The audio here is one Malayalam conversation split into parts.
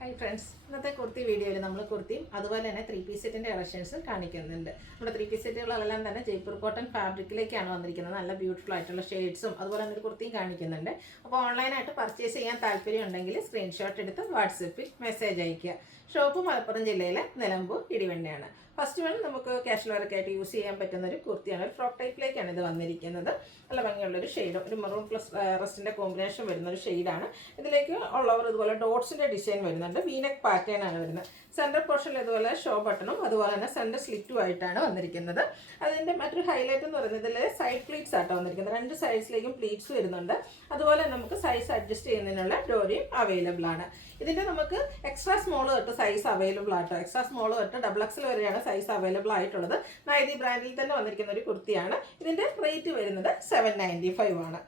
ഹായ് ഫ്രണ്ട്സ്, ഇന്നത്തെ കുർത്തി വീഡിയോയിൽ നമ്മൾ കുർത്തിയും അതുപോലെ തന്നെ 3 പീസ് സെറ്റിൻ്റെ കളക്ഷൻസും കാണിക്കുന്നുണ്ട്. നമ്മുടെ 3 പീസ് സെറ്റുകളെല്ലാം തന്നെ ജയ്പൂർ കോട്ടൺ ഫാബ്രിക്കിലേക്കാണ് വന്നിരിക്കുന്നത്. നല്ല ബ്യൂട്ടിഫുൾ ആയിട്ടുള്ള ഷെയ്ഡ്സും അതുപോലെ തന്നെ ഒരു കുർത്തിയും കാണിക്കുന്നുണ്ട്. അപ്പോൾ ഓൺലൈനായിട്ട് പർച്ചേസ് ചെയ്യാൻ താല്പര്യം ഉണ്ടെങ്കിൽ സ്ക്രീൻഷോട്ട് എടുത്ത് വാട്സപ്പിൽ മെസ്സേജ് അയയ്ക്കുക. ഷോപ്പ് മലപ്പുറം ജില്ലയിലെ നിലമ്പൂർ ഇടിവണ്ണയാണ്. ഫസ്റ്റ് വൺ നമുക്ക് കാഷ്വൽ വെയർ ആയിട്ട് യൂസ് ചെയ്യാൻ പറ്റുന്ന ഒരു കുർത്തിയാണ്. ഒരു ഫ്രോക്ക് ടൈപ്പിലേക്കാണ് ഇത് വന്നിരിക്കുന്നത്. നല്ല ഭംഗിയുള്ളൊരു ഷെയ്ഡ്, ഒരു മെറൂൺ പ്ലസ് റെസ്റ്റിൻ്റെ കോമ്പിനേഷൻ വരുന്ന ഒരു ഷെയ്ഡാണ്. ഇതിലേക്ക് ഉള്ളവർ ഇതുപോലെ ഡോട്ട്സിൻ്റെ ഡിസൈൻ വരുന്നുണ്ട്. വീനെക്ക് പാറ്റേൺ ആണ് വരുന്നത്. സെൻറ്റർ പോർഷനിൽ ഇതുപോലെ ഷോ ബട്ടണും അതുപോലെ തന്നെ സെൻറ്റർ സ്ലിറ്റും ആയിട്ടാണ് വന്നിരിക്കുന്നത്. അതിൻ്റെ മറ്റൊരു ഹൈലൈറ്റ് എന്ന് പറയുന്നത് ഇതിൽ സൈഡ് പ്ലീറ്റ്സ് ആട്ടോ വന്നിരിക്കുന്നത്. രണ്ട് സൈഡ്സിലേക്കും പ്ലീറ്റ്സ് വരുന്നുണ്ട്. അതുപോലെ നമുക്ക് സൈസ് അഡ്ജസ്റ്റ് ചെയ്യുന്നതിനുള്ള ഡോറിയും അവൈലബിൾ ആണ്. ഇതിൻ്റെ നമുക്ക് എക്സ്ട്രാ സ്മോൾ തൊട്ട് സൈസ് അവൈലബിൾ ആട്ടോ. എക്സ്ട്രാ സ്മോൾ തൊട്ട് XXL വരെയാണ് സൈസ് അവൈലബിൾ ആയിട്ടുള്ളത്. നൈതി ബ്രാൻഡിൽ തന്നെ വന്നിരിക്കുന്ന ഒരു കുർത്തിയാണ്. ഇതിൻ്റെ റേറ്റ് വരുന്നത് 795 ആണ്.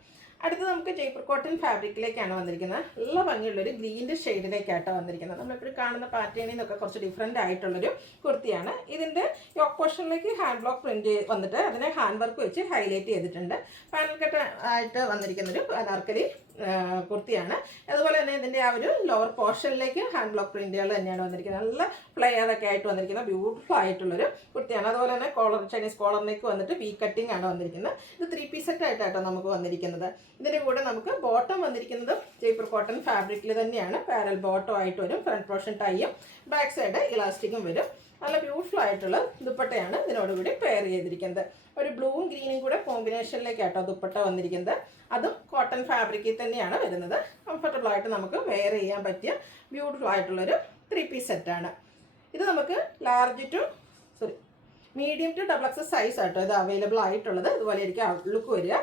അടുത്ത് നമുക്ക് ജയ്പൂർ കോട്ടൺ ഫാബ്രിക്കിലേക്കാണ് വന്നിരിക്കുന്നത്. നല്ല ഭംഗിയുള്ളൊരു ഗ്രീൻ്റെ ഷെയ്ഡിലേക്കാട്ടോ വന്നിരിക്കുന്നത്. നമ്മളിപ്പോൾ കാണുന്ന പാറ്റേണിൽ നിന്നൊക്കെ കുറച്ച് ഡിഫറെൻ്റ് ആയിട്ടുള്ളൊരു കുർത്തിയാണ്. ഇതിൻ്റെ യോക്ക് പോർഷനിലേക്ക് ഹാൻഡ് ബ്ലോക്ക് പ്രിൻറ്റ് വന്നിട്ട് അതിനെ ഹാൻഡ് വർക്ക് വെച്ച് ഹൈലൈറ്റ് ചെയ്തിട്ടുണ്ട്. പാനൽ കട്ട് ആയിട്ട് വന്നിരിക്കുന്നൊരു അനാർക്കലി കുർത്തിയാണ്. അതുപോലെ തന്നെ ഇതിൻ്റെ ആ ഒരു ലോവർ പോർഷനിലേക്ക് ഹാൻഡ് ബ്ലോക്ക് പ്രിൻറ്റുകൾ തന്നെയാണ് വന്നിരിക്കുന്നത്. നല്ല ഫ്ലെയറൊക്കെ ആയിട്ട് വന്നിരിക്കുന്ന ബ്യൂട്ടിഫുൾ ആയിട്ടുള്ളൊരു കുർത്തിയാണ്. അതുപോലെ തന്നെ കോളർ, ചൈനീസ് കോളറിലേക്ക് വന്നിട്ട് വി കട്ടിംഗ് ആണ് വന്നിരിക്കുന്നത്. ഇത് 3 പീസ് സെറ്റ് ആയിട്ടാട്ടോ നമുക്ക് വന്നിരിക്കുന്നത്. ഇതിൻ്റെ കൂടെ നമുക്ക് ബോട്ടം വന്നിരിക്കുന്നത് ജയ്പൂർ കോട്ടൺ ഫാബ്രിക്കിൽ തന്നെയാണ്. പാരൽ ബോട്ടം ആയിട്ട് വരും. ഫ്രണ്ട് പോർഷൻ ടൈയും ബാക്ക് സൈഡ് ഇലാസ്റ്റിക്കും വരും. നല്ല ബ്യൂട്ടിഫുൾ ആയിട്ടുള്ള ദുപ്പട്ടയാണ് ഇതിനോടുകൂടി പെയർ ചെയ്തിരിക്കുന്നത്. ഒരു ബ്ലൂവും ഗ്രീനും കൂടെ കോമ്പിനേഷനിലേക്കാട്ടോ ദുപ്പട്ട വന്നിരിക്കുന്നത്. അതും കോട്ടൺ ഫാബ്രിക്കിൽ തന്നെയാണ് വരുന്നത്. കംഫർട്ടബിൾ ആയിട്ട് നമുക്ക് വെയർ ചെയ്യാൻ പറ്റിയ ബ്യൂട്ടിഫുൾ ആയിട്ടുള്ളൊരു 3 പീസ് സെറ്റാണ്. ഇത് നമുക്ക് മീഡിയം ടു XXL സൈസ് ആട്ടോ ഇത് അവൈലബിൾ ആയിട്ടുള്ളത്. ഇതുപോലെ ആയിരിക്കും ഔട്ട്ലുക്ക് വരിക.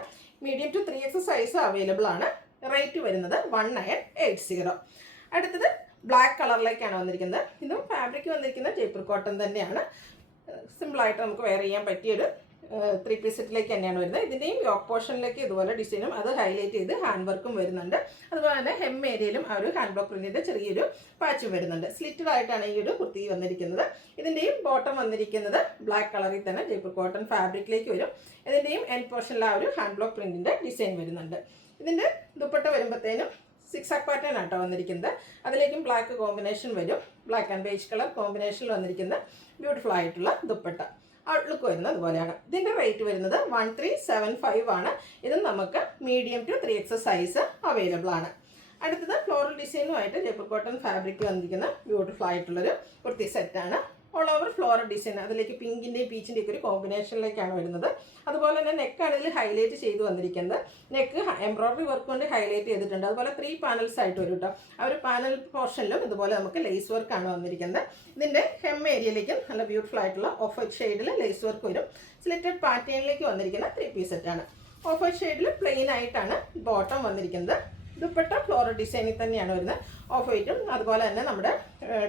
Medium to 3XL size available ആണ്. റേറ്റ് വരുന്നത് 1980. അടുത്തത് ബ്ലാക്ക് കളറിലേക്കാണ് വന്നിരിക്കുന്നത്. ഇതും ഫാബ്രിക് വന്നിരിക്കുന്നത് ജയ്പൂർ കോട്ടൺ തന്നെയാണ്. സിമ്പിളായിട്ട് നമുക്ക് വെയർ ചെയ്യാൻ പറ്റിയൊരു 3 പീസ് സെറ്റിലേക്ക് തന്നെയാണ് വരുന്നത്. ഇതിൻ്റെയും യോക്ക് പോർഷനിലേക്ക് ഇതുപോലെ ഡിസൈനും അത് ഹൈലൈറ്റ് ചെയ്ത് ഹാൻഡ് വർക്കും വരുന്നുണ്ട്. അതുപോലെ തന്നെ ഹെം ഏരിയയിലും ആ ഒരു ഹാൻഡ് ബ്ലോക്ക് പ്രിന്റിൻ്റെ ചെറിയൊരു പാച്ചും വരുന്നുണ്ട്. സ്ലിറ്റഡ് ആയിട്ടാണ് ഈ ഒരു കുർത്തി വന്നിരിക്കുന്നത്. ഇതിൻ്റെയും ബോട്ടം വന്നിരിക്കുന്നത് ബ്ലാക്ക് കളറിൽ തന്നെ ജയ്പൂർ കോട്ടൺ ഫാബ്രിക്കിലേക്ക് വരും. ഇതിൻ്റെയും എൻഡ് പോർഷനിൽ ആ ഒരു ഹാൻഡ് ബ്ലോക്ക് പ്രിന്റിൻ്റെ ഡിസൈൻ വരുന്നുണ്ട്. ഇതിൻ്റെ ദുപ്പട്ട വരുമ്പോഴത്തേനും 6 പാറ്റേൺ ആട്ടോ വന്നിരിക്കുന്നത്. അതിലേക്കും ബ്ലാക്ക് കോമ്പിനേഷൻ വരും. ബ്ലാക്ക് ആൻഡ് ബേജ് കളർ കോമ്പിനേഷനിൽ വന്നിരിക്കുന്ന ബ്യൂട്ടിഫുൾ ആയിട്ടുള്ള ദുപ്പട്ട. ഔട്ട്ലുക്ക് വരുന്നത് അതുപോലെയാണ്. ഇതിൻ്റെ റേറ്റ് വരുന്നത് 1375 ആണ്. ഇതും നമുക്ക് medium to 3XL size available ആണ്. അടുത്തത് ഫ്ലോറൽ ഡിസൈനുമായിട്ട് ജയ്പൂർ കോട്ടൺ ഫാബ്രിക് വന്നിരിക്കുന്ന ബ്യൂട്ടിഫുൾ ആയിട്ടുള്ളൊരു കുർത്തി സെറ്റാണ്. ഓൾ ഓവർ ഫ്ലോറൽ ഡിസൈൻ, അതിലേക്ക് പിങ്കിൻ്റെയും പീച്ചിൻ്റെയും ഒക്കെ ഒരു കോമ്പിനേഷനിലേക്കാണ് വരുന്നത്. അതുപോലെ തന്നെ നെക്കാണ് ഇതിൽ ഹൈലൈറ്റ് ചെയ്ത് വന്നിരിക്കുന്നത്. നെക്ക് എംബ്രോയ്ഡറി വർക്ക് കൊണ്ട് ഹൈലൈറ്റ് ചെയ്തിട്ടുണ്ട്. അതുപോലെ 3 പാനൽസ് ആയിട്ട് വരും കേട്ടോ. ആ ഒരു പാനൽ പോർഷനിലും ഇതുപോലെ നമുക്ക് ലേസ് വർക്കാണ് വന്നിരിക്കുന്നത്. ഇതിൻ്റെ ഹെം ഏരിയയിലേക്കും നല്ല ബ്യൂട്ടിഫുൾ ആയിട്ടുള്ള ഓഫ് വൈറ്റ് ഷെയ്ഡിൽ ലേസ് വർക്ക് വരും. സ്ലിറ്റഡ് പാറ്റേണിലേക്ക് വന്നിരിക്കുന്ന 3 പീസ് സെറ്റാണ്. ഓഫ് വൈറ്റ് ഷെയ്ഡിൽ പ്ലെയിൻ ആയിട്ടാണ് ബോട്ടം വന്നിരിക്കുന്നത്. ദുപ്പട്ട ഫ്ലോറൽ ഡിസൈനിൽ തന്നെയാണ് വരുന്നത്. ഓഫ് വൈറ്റും അതുപോലെ തന്നെ നമ്മുടെ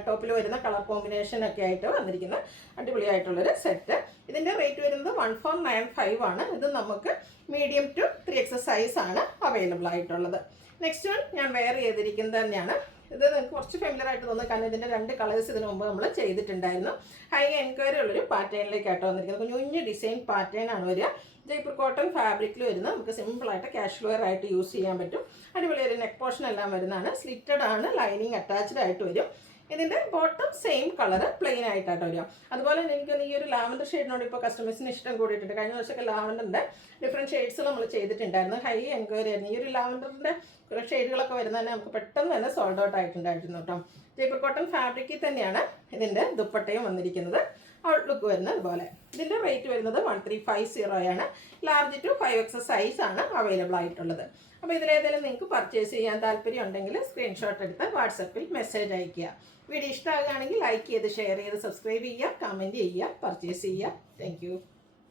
ടോപ്പിൽ വരുന്ന കളർ കോമ്പിനേഷൻ ഒക്കെ ആയിട്ട് വന്നിരിക്കുന്ന അടിപൊളിയായിട്ടുള്ളൊരു സെറ്റ്. ഇതിൻ്റെ റേറ്റ് വരുന്നത് 1495 ആണ്. ഇത് നമുക്ക് മീഡിയം ടു 3XL സൈസ് ആണ് അവൈലബിൾ ആയിട്ടുള്ളത്. നെക്സ്റ്റ് വൺ ഞാൻ വെയർ ചെയ്തിരിക്കുന്നത് തന്നെയാണ്. ഇത് നിങ്ങൾക്ക് കുറച്ച് ഫെമിലർ ആയിട്ട് തോന്നുന്നു, കാരണം ഇതിൻ്റെ 2 കളേഴ്സ് ഇതിനു മുമ്പ് നമ്മൾ ചെയ്തിട്ടുണ്ടായിരുന്നു. ഹൈ എൻക്വയറി ഉള്ളൊരു പാറ്റേണിലേക്കാട്ടോ വന്നിരിക്കുന്നത്. കുഞ്ഞു ഡിസൈൻ പാറ്റേൺ ആണ് വരിക. ജയ്പൂർ കോട്ടൺ ഫാബ്രിക്കിൽ വരുന്ന നമുക്ക് സിമ്പിളായിട്ട് കാഷ്വൽ വെയർ ആയിട്ട് യൂസ് ചെയ്യാൻ പറ്റും. അടിപൊളി ഒരു നെക്ക് പോർഷൻ എല്ലാം വരുന്നതാണ്. സ്ലിറ്റഡ് ആണ്, ലൈനിങ് അറ്റാച്ച്ഡ് ആയിട്ട് വരും. ഇതിൻ്റെ ബോട്ടം സെയിം കളർ പ്ലെയിൻ ആയിട്ടാട്ടോ വരിക. അതുപോലെ തന്നെ എനിക്ക് ഈ ഒരു ലാവൻഡർ ഷെയ്ഡിനോട് ഇപ്പോൾ കസ്റ്റമേഴ്സിന് ഇഷ്ടം കൂടിയിട്ടുണ്ട്. കഴിഞ്ഞ ദിവസമൊക്കെ ലാവൻഡറിൻ്റെ ഡിഫറെൻറ്റ് ഷെയ്ഡ്സ് നമ്മൾ ചെയ്തിട്ടുണ്ടായിരുന്നു. ഹൈ എൻക്വയറി ആയിരുന്നു. ഈ ഒരു ലാവൻഡറിൻ്റെ ഷെയ്ഡുകളൊക്കെ വരുന്നത് തന്നെ നമുക്ക് പെട്ടെന്ന് തന്നെ സോൾഡ് ഔട്ട് ആയിട്ടുണ്ടായിരുന്നു കേട്ടോ. ജയ്പൂർ കോട്ടൺ ഫാബ്രിക്കിൽ തന്നെയാണ് ഇതിൻ്റെ ദുപ്പട്ടയും വന്നിരിക്കുന്നത്. ഔട്ട്ലുക്ക് വരുന്നത് അതുപോലെ. ഇതിൻ്റെ റേറ്റ് വരുന്നത് 1350 ആണ്. ലാർജ് ടു 5XL സൈസ് ആണ് അവൈലബിൾ ആയിട്ടുള്ളത്. അപ്പോൾ ഇതിലേതെങ്കിലും നിങ്ങൾക്ക് പർച്ചേസ് ചെയ്യാൻ താല്പര്യം ഉണ്ടെങ്കിൽ സ്ക്രീൻഷോട്ട് എടുത്ത് വാട്സപ്പിൽ മെസ്സേജ് അയയ്ക്കുക. വീഡിയോ ഇഷ്ടമാകുകയാണെങ്കിൽ ലൈക്ക് ചെയ്ത് ഷെയർ ചെയ്ത് സബ്സ്ക്രൈബ് ചെയ്യുക, കമൻറ്റ് ചെയ്യുക, പർച്ചേസ് ചെയ്യുക. താങ്ക്